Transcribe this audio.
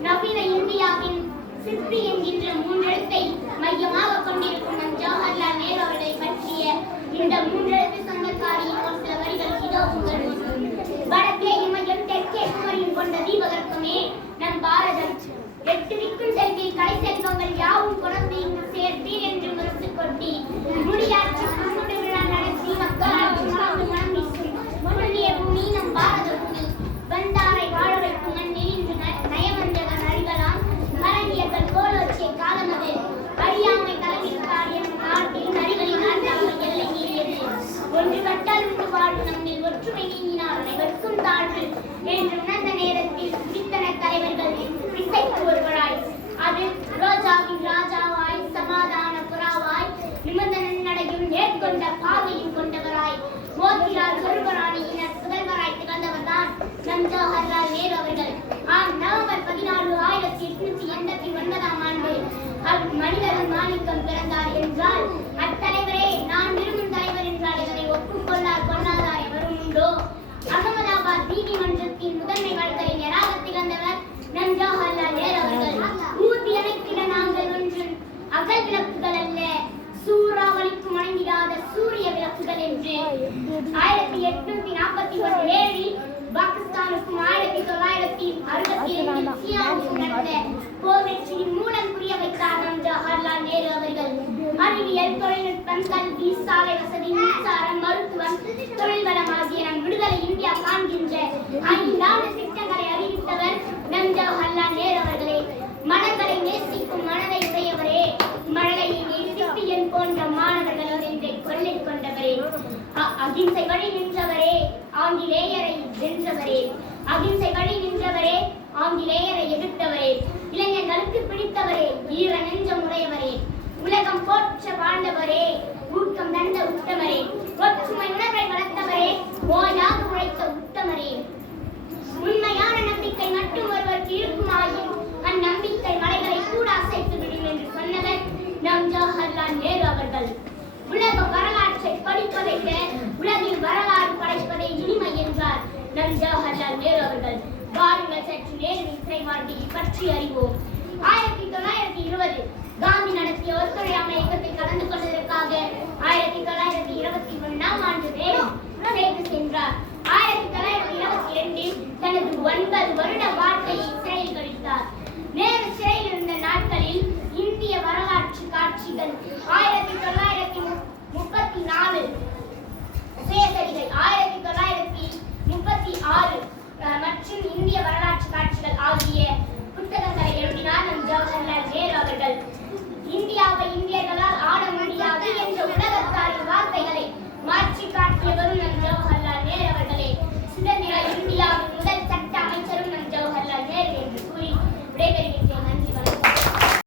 நவீன இந்தியாவின் சிற்பி ஆதிக்கம் பிறந்தார் என்றால் அத்தலைவரே நான் விரும்பும் தலைவர் என்றால் இதனை ஒப்புக்கொள்ளார் கொள்ளாதார் எவரும் உண்டோ? அகமதாபாத் நீதிமன்றத்தின் முதன்மை வழக்கறிஞராக திகழ்ந்தவர்? நம் ஜவஹர்லால் நேரு அவர்கள். ஊர்தி அணைத்திட நாங்கள் ஒன்றும் அகல் விளக்குகள் அல்ல. சூறாவளிக்கு வணங்கிடாத சூரிய விளக்குகள் என்று. ஆயிரத்தி எட்நூத்தி நாற்பத்தி ஒன்று ஏழில் பாகிஸ்தானுக்கும் ஆயிரத்தி தொள்ளாயிரத்தி அறுபத்தி இரண்டில் நடந்த போர் வெற்றியின் மூலம் காரணம் ஜவஹர்லால் நேரு அவர்கள். அறிவியல் தொழில்நுட்பம் கல்வி சாலை வசதி மின்சாரம் மருத்துவம் தொழில் வளம் ஆகிய நம் விடுதலை இந்தியா காண்கின்ற ஐந்தாண்டு திட்டங்களை அறிவித்தவர் நம் ஜவஹர்லால் நேரு அவர்களே. மனங்களை நேசிக்கும் மனதை உடையவரே. மழலையிலே சிப்பியன் போன்ற மாணவர்கள் ஒன்றை கொள்ளை கொண்டவரே. அகிம்சை வழி நின்றவரே. ஆங்கிலேயர் வென்றவரே அகிம்சை வழி நின்றவரே ஆங்கிலேயரை எதிர்த்தவரே இளைஞர்களுக்கு பிடித்தவரே ஈர நெஞ்சம் உடையவரே உலகம் வாழ்ந்தவரே ஊக்கம் தந்த உத்தமரே. ஒற்றுமை உணர்வை வளர்த்தவரே ஓயாக உழைத்த உத்தமரே. உண்மையான நம்பிக்கை மட்டும் ஒருவருக்கு இருக்குமாயின் அந்நம்பிக்கை மலைகளை கூட அசைத்து விடும் என்று சொன்னவர் நம் ஜவஹர்லால் நேரு அவர்கள். உலக வரலாற்றை படிப்பதை விட உலகில் வரலாறு படைப்பதை இனிமை என்றார் நம் ஜவஹர்லால் நேரு அவர்கள். வாருங்கள் சற்று நேருவின் சிறை வாழ்க்கையை பற்றி அறிவோம். ஆயிரத்தி தொள்ளாயிரத்தி இருபது காந்தி நடத்திய ஆயிரத்தி தொள்ளாயிரத்தி இருபத்தி ஒன்னாம் ஆண்டு வேணும் சிறைக்கு சென்றார். ஆயிரத்தி தொள்ளாயிரத்தி இருபத்தி இரண்டில் தனது ஒன்பது வருட வாழ்க்கையை சிறையில் கழித்தார். நேரு சிறையில் இருந்த நாட்களில் இந்திய வரலாற்று காட்சிகள் ஆயிரத்தி தொள்ளாயிரத்தி மு- முப்பத்தி நாலு